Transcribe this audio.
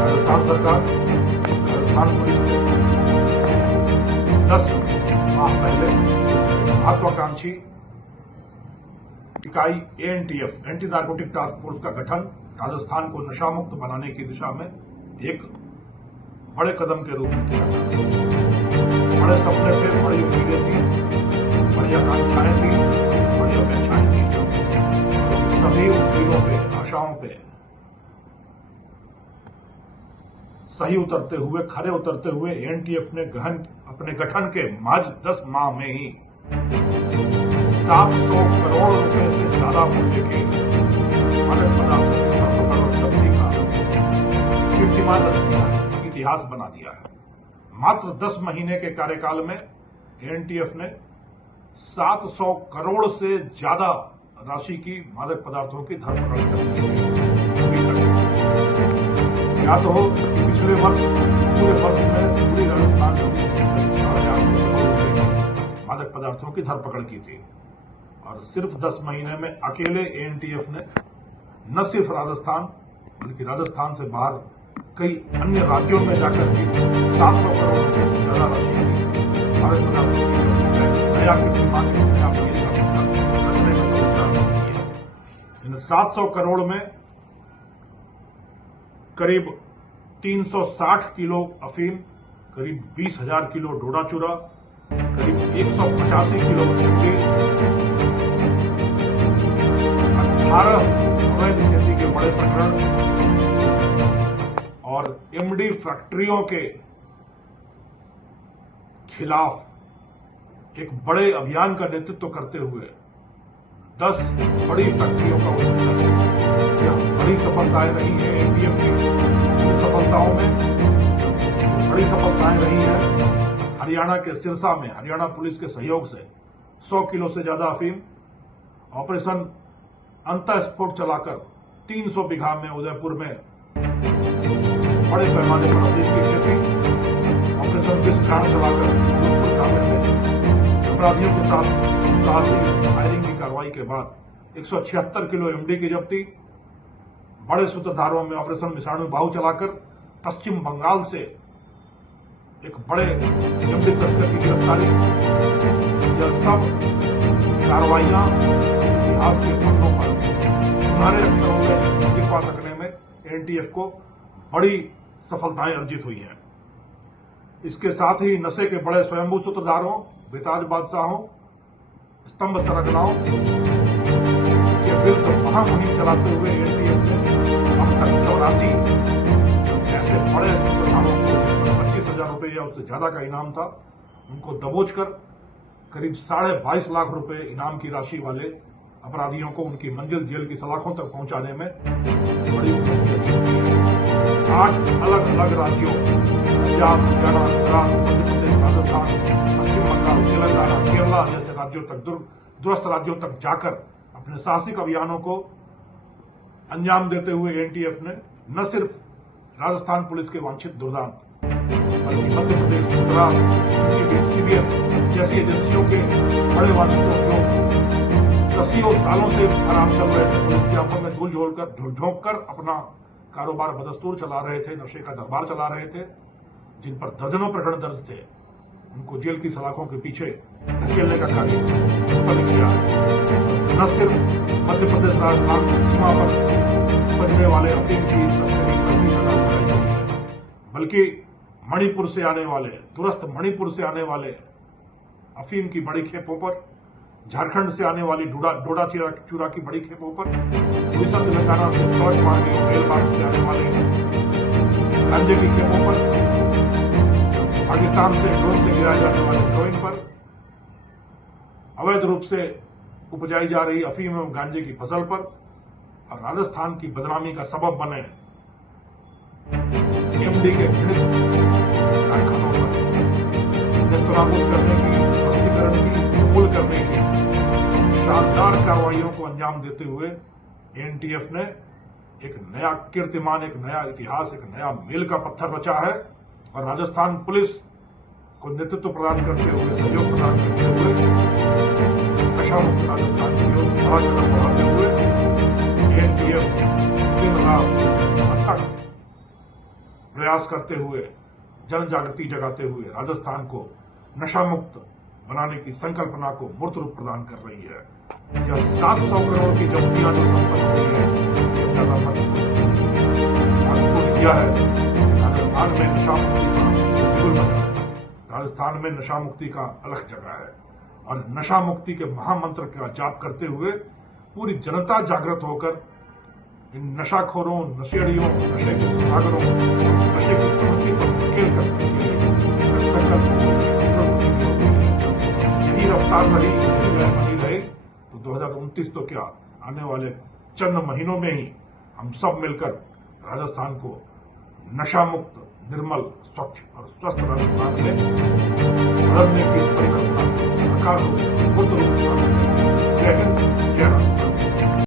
राजस्थान सरकार, राजस्थान पुलिस ने 10 माह पहले महत्वाकांक्षी इकाई ANTF, anti narcotic task force का गठन राजस्थान को नशा मुक्त बनाने की दिशा में एक बड़े कदम के रूप में किया था। बड़े सपने थे, बड़ी उम्मीदें थी, बड़ी आकांक्षाएं थी, बड़ी अपेक्षाएं थी। सभी उम्मीदों पे, आशाओं पे सही उतरते हुए, खरे उतरते हुए एएनटीएफ ने अपने गठन के महज 10 माह में ही 700 करोड़ रुपए से ज्यादा मूल्य के मादक पदार्थों की धरपकड़ और जब्ती का कीर्तिमान रच दिया है, इतिहास बना दिया है। मात्र 10 महीने के कार्यकाल में एएनटीएफ ने 700 करोड़ से ज्यादा राशि की मादक पदार्थों की धरपकड़ कर दी है। या तो हो कि पिछले वर्ष पूरे वर्ष में पूरी राजस्थान मादक पदार्थों की धरपकड़ की थी और सिर्फ 10 महीने में अकेले एएनटीएफ ने न सिर्फ राजस्थान बल्कि राजस्थान से बाहर कई अन्य राज्यों में जाकर भी 700 करोड़ रुपए से ज्यादा राशि की मादक पदार्थों की नया कीर्तिमान रचने का संचालन किया। इन 700 करोड़ में करीब 360 किलो अफीम, करीब 20,000 किलो डोडा चूरा, करीब 185 किलो चिमटी, 18 अवैध खेती के बड़े प्रकरण और एमडी फैक्ट्रियों के खिलाफ एक बड़े अभियान का नेतृत्व करते हुए 10 बड़ी फैक्ट्रियों का उद्घाटन। यह बड़ी सफलताएं रही है एएनटीएफ की। सफलताओं में बड़ी सफलताएं रही है हरियाणा के सिरसा में हरियाणा पुलिस के सहयोग से 100 किलो से ज्यादा अफीम, ऑपरेशन अंतःस्फोट चलाकर 300 बीघा में उदयपुर में बड़े पैमाने पर अफीम की खेती, ऑपरेशन विस्फोट चलाकर जोधपुर ग्रामीण में अपराधियों के साथ साहसी फायरिंग की कार्रवाई के बाद 176 किलो एमडी की जब्ती, बड़े सूत्रधारों में ऑपरेशन विषाणु बाहु चलाकर पश्चिम बंगाल से एक बड़े एमडी तस्कर की गिरफ्तारी। यह सब कार्रवाइयां इतिहास के पन्नों पर सुनहरे अक्षरों में लिखवा सकने में एएनटीएफ को बड़ी सफलताएं अर्जित हुई हैं। इसके साथ ही नशे के बड़े स्वयंभू सूत्रधारों, बेताज बादशाहों, स्तंभ सरगनाओं के विरुद्ध महामुहिम चलाते हुए एएनटीएफ ने अब तक 84 ऐसे बड़े सूत्रधारों को 25,000 रुपए या उससे ज्यादा का इनाम था, उनको दबोच कर करीब 22.5 लाख रुपए इनाम की राशि वाले अपराधियों को उनकी मंजिल जेल की सलाखों तक पहुंचाने में बड़ी उपलब्धि अर्जित की है। 8 अलग अलग राज्यों पंजाब, हरियाणा, गुजरात, मध्य प्रदेश, राजस्थान, पश्चिम बंगाल, तेलंगाना, केरला जैसे राज्यों तक दूरस्थ राज्यों तक जाकर अपने साहसिक अभियानों को अंजाम देते हुए एएनटीएफ ने न सिर्फ राजस्थान पुलिस के वांछित दुर्दांत बल्कि मध्य प्रदेश, गुजरात, सीबीएम जैसी एजेंसियों के बड़े वांछितों जो दसियों सालों से आराम चल रहे थे, पुलिस की आंखों में धूल झोंक कर अपना कारोबार बदस्तूर चला रहे थे, नशे का दरबार चला रहे थे, जिन पर दर्जनों प्रकरण दर्ज थे, उनको जेल की सलाखों के पीछे धकेलने का कार्य संपन्न किया है। न सिर्फ मध्य प्रदेश राजस्थान सीमा पर बजने वाले अफीम की तस्करी बल्कि मणिपुर से आने वाले, दूरस्थ मणिपुर से आने वाले अफीम की बड़ी खेपों पर, झारखंड से आने वाली डोडा चूरा की बड़ी खेपों पर, उड़ीसा तेलंगाना से सड़क मार्ग रेल मार्ग से आने वाले गांजे की खेपों पर, पाकिस्तान से ड्रोन से गिराए जाने वाले ड्रोन पर, अवैध रूप से उपजाई जा रही अफीम एवं गांजे की फसल पर और राजस्थान की बदनामी का सबब बने एमडी के घृणित कारखानों पर नेस्तनाबूद करने की, ध्वस्तीकरण की, निर्मूल करने की शानदार कार्रवाइयों को अंजाम देते हुए एएनटीएफ ने एक नया कीर्तिमान, एक नया इतिहास, एक नया मील का पत्थर रचा है और राजस्थान पुलिस को नेतृत्व प्रदान करते हुए, सहयोग प्रदान करते हुए नशा मुक्त राजस्थान की ओर बड़ा कदम बढ़ाते हुए एएनटीएफ दिन रात अथक प्रयास करते हुए, जन जागृति जगाते हुए राजस्थान को नशा मुक्त बनाने की संकल्पना को मूर्त रूप प्रदान कर रही है। यह 700 करोड़ की जब्तियां जो संपन्न हुई है, किया है राजस्थान में नशा मुक्ति का बिल्कुल बचा है। राजस्थान में नशा मुक्ति का अलग जगह है और नशा मुक्ति के महामंत्र का जाप करते हुए पूरी जनता जागृत होकर इन नशाखोरों, नशेड़ियों, नशे के सौदागरों, नशे की प्रवृत्ति पर खेल करने के लिए संकल्प यही रफ्तार रही बनी रहे तो 2029 तो क्या, आने वाले चंद महीनों में ही हम सब मिलकर राजस्थान को नशा मुक्त, निर्मल, स्वच्छ और स्वस्थ राजस्थान में बदलने की परिकल्पना साकार रूप जय हिंद, जय राजस्थान।